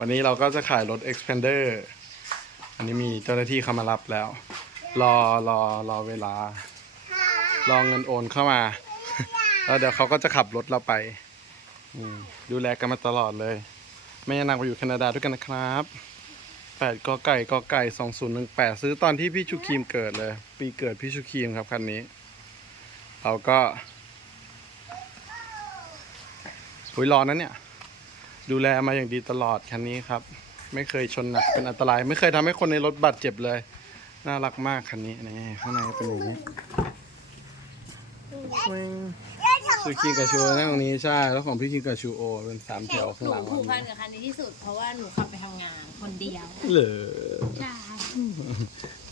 วันนี้เราก็จะขายรถ Expander อันนี้มีเจ้าหน้าที่เข้ามารับแล้ว รอรอรอเวลา รอเงินโอนเข้ามา แล้วเดี๋ยวเขาก็จะขับรถเราไปดูแลกันมาตลอดเลยแม่ยานางไปอยู่แคนาดาด้วยกันนะครับแปดกอไก่กอไก่สองศูนย์หนึ่งแปดซื้อตอนที่พี่ชูครีมเกิดเลย ปีเกิดพี่ชูครีมครับคันนี้ เราก็หุยรอนั้นเนี่ย ดูแลมาอย่างดีตลอดคันนี้ครับ ไม่เคยชนหนักเป็นอันตราย ไม่เคยทำให้คนในรถบาดเจ็บเลย น่ารักมากคันนี้นี่ข้างในเป็นอย่างนี้ซูคิงกับชูนั่งตรงนี้ใช่แล้วของพี่คิงกับชูโอเป็นสามแถวข้างหลังผูกพันกับคันนี้ที่สุด เพราะว่าหนูขับไปทำงานคนเดียวเหลอใช่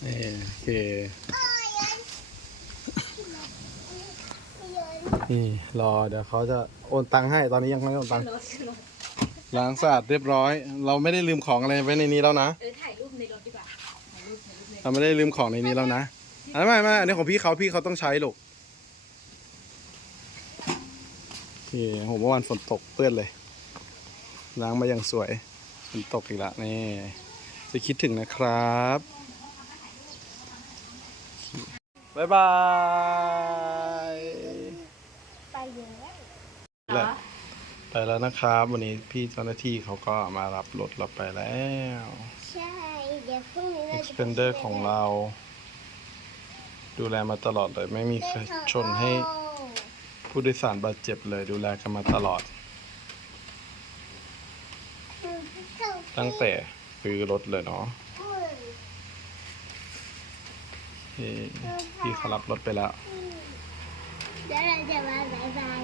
นี่โอเคนี่รอเดี๋ยวเขาจะโอนตังค์ให้ตอนนี้ยังไม่โอนตังค์รถรถ ล้างสะอาดเรียบร้อย เราไม่ได้ลืมของอะไรไว้ในนี้แล้วนะเออถ่ายรูปในรถดีกว่าถ่ายรูปถ่ายรูปในรถเราไม่ได้ลืมของในนี้แล้วนะอันนั้นไม่ไม่อันนี้ของพี่เขาพี่เขาต้องใช้ลูกนี่โหเมื่อวานฝนตกเปื้อนเลย ล้างมาอย่างสวยฝนตกอีกละนี่จะคิดถึงนะครับบ๊ายบาย ไปเยอะแหละ ไปแล้วนะครับ วันนี้พี่เจ้าหน้าที่เขาก็มารับรถเราไปแล้ว ใช่ เดี๋ยวพรุ่งนี้เราจะ Expander ของเรา ดูแลมาตลอดเลย ไม่มีใครชนให้ผู้โดยสารบาดเจ็บเลย ดูแลกันมาตลอด ตั้งแต่ซื้อรถเลยเนาะพี่พี่เขารับรถไปแล้ว เดี๋ยวเราจะมาบายบายค่ะแก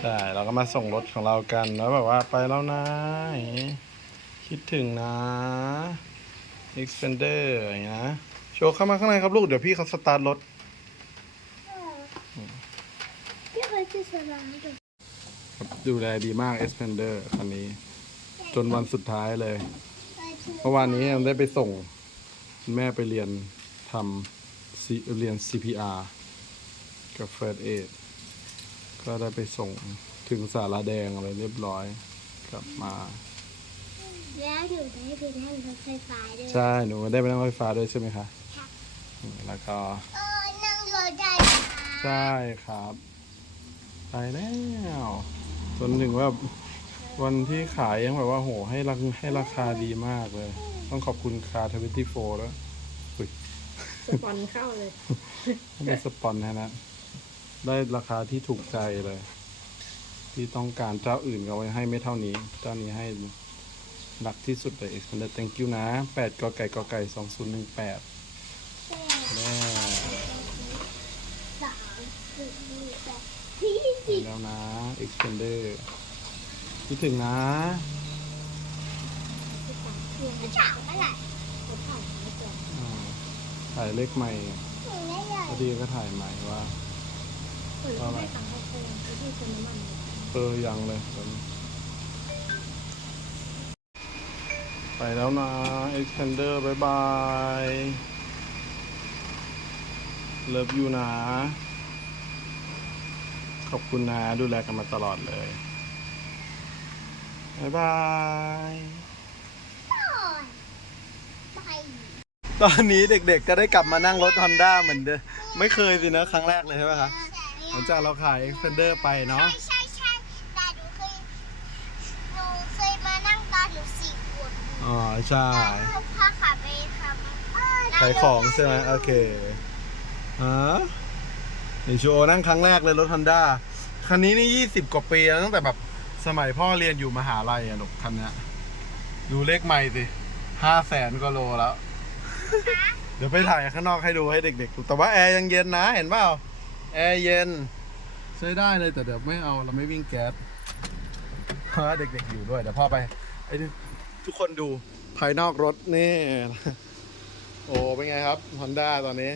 ใช่เราก็มาส่งรถของเรากันแล้วแบบว่าไปแล้วนะอย่างงี้คิดถึงนะ Expander อย่างเงี้ยนะโชว์เข้ามาข้างในครับลูก เดี๋ยวพี่เขาสตาร์ทรถพี่เคยชื่อสลามดูดูแลดีมาก Expander คันนี้ จนวันสุดท้ายเลยเมื่อวานนี้ยังได้ไปส่งคุณแม่ไปเรียนทำ C- เรียน CPR กับ First Aid ก็ได้ไปส่งถึงสาราแดงอะไรเรียบร้อยกลับมา แล้วหนูจะให้ไปนั่งรถไฟฟ้าด้วยใช่หนูได้ไปนั่งรถไฟฟ้าด้วยใช่ไหมคะอืมแล้วก็เออนั่งรถได้นะใช่ครับไปแล้วจนถึงว่าวันที่ขายยังแบบว่าโหให้ราให้ราคาดีมากเลย ต้องขอบคุณคาทวิตี้โฟแล้วอุ้ยสปอนเข้าเลยไม่ได้สปอนนะนะ ได้ราคาที่ถูกใจเลย ที่ต้องการเจ้าอื่นก็ไว้ให้ไม่เท่านี้ เจ้านี้ให้หลักที่สุดเลย expander thank you นะแปดกอไก่กอไก่สองศูนย์หนึ่งแปดแน่สามสี่แปดสี่ไปสิบแล้วนะ expander คิดถึงนะฉากอะไรอ่าถ่ายเลขใหม่หนูไม่อยากพอดีก็ถ่ายใหม่ว่า เปิดไม่ตังค์เขาเติมไปที่เติมน้ำมันเลยเออยังเลยตอนนี้ไปแล้วนะ expander บายบาย เลิฟยูนะ ขอบคุณนะ ดูแลกันมาตลอดเลยบายบายไปตอนนี้เด็กๆก็ได้กลับมานั่งรถ Honda เหมือนเดิมไม่เคยสินะ ครั้งแรกเลยใช่ไหมคะ หลังจากเราขาย expander ไปเนาะ ใช่ใช่แต่หนูเคยหนูเคยมานั่งตอนหนูสี่ขวบอ๋อ ใช่แล้วพาขาไปทำขายของใช่ไหมโอเคฮะนี่โชว์นั่งครั้งแรกเลยรถ Honda คันนี้นี่ยี่สิบกว่าปีแล้วตั้งแต่แบบสมัยพ่อเรียนอยู่มหาลัยอะลูกคันเนี้ยดูเลขใหม่สิห้าแสนกว่าโลแล้ว เดี๋ยวไปถ่ายข้างนอกให้ดูให้เด็กๆดูแต่ว่าแอร์ยังเย็นนะเห็นเปล่า แอร์เย็น ใช้ได้เลยแต่เดี๋ยวไม่เอาเราไม่วิ่งแก๊สเพราะเด็กๆอยู่ด้วยเดี๋ยวพ่อไปไอ้นี่ทุกคนดูภายนอกรถนี่ โอ้เป็นไงครับ Honda ตอนนี้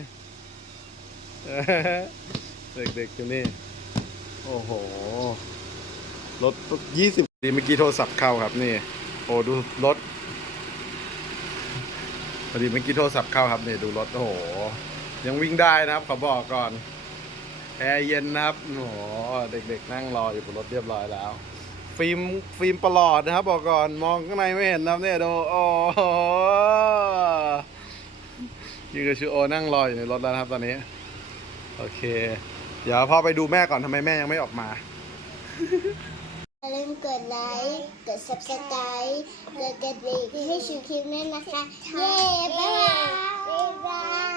เด็กๆอยู่นี่ โอ้โห รถยี่สิบดีเมื่อกี้โทรศัพท์เข้าครับ นี่ โอ้ดูรถพอดีเมื่อกี้โทรศัพท์เข้าครับนี่ดูรถโอ้โห ยังวิ่งได้นะครับขอบอกก่อน แอร์เย็นนะครับโอ้โหเด็กๆนั่งรออยู่บนรถเรียบร้อยแล้วไฟฟิล์มฟิล์มประหลอดนะครับ บอกก่อนมองข้างในไม่เห็นนะครับเนี่ยดูโอ้โหนี่คือชูโอนั่งรออยู่ในรถแล้วนะครับตอนนี้ โอเค เดี๋ยวพ่อไปดูแม่ก่อนทำไมแม่ยังไม่ออกมาอย่าลืมกดไลค์กด subscribe กดกระดิ่งให้ชูคลิปด้วยนะคะ เย้ บ๊ายบายบ๊ายบาย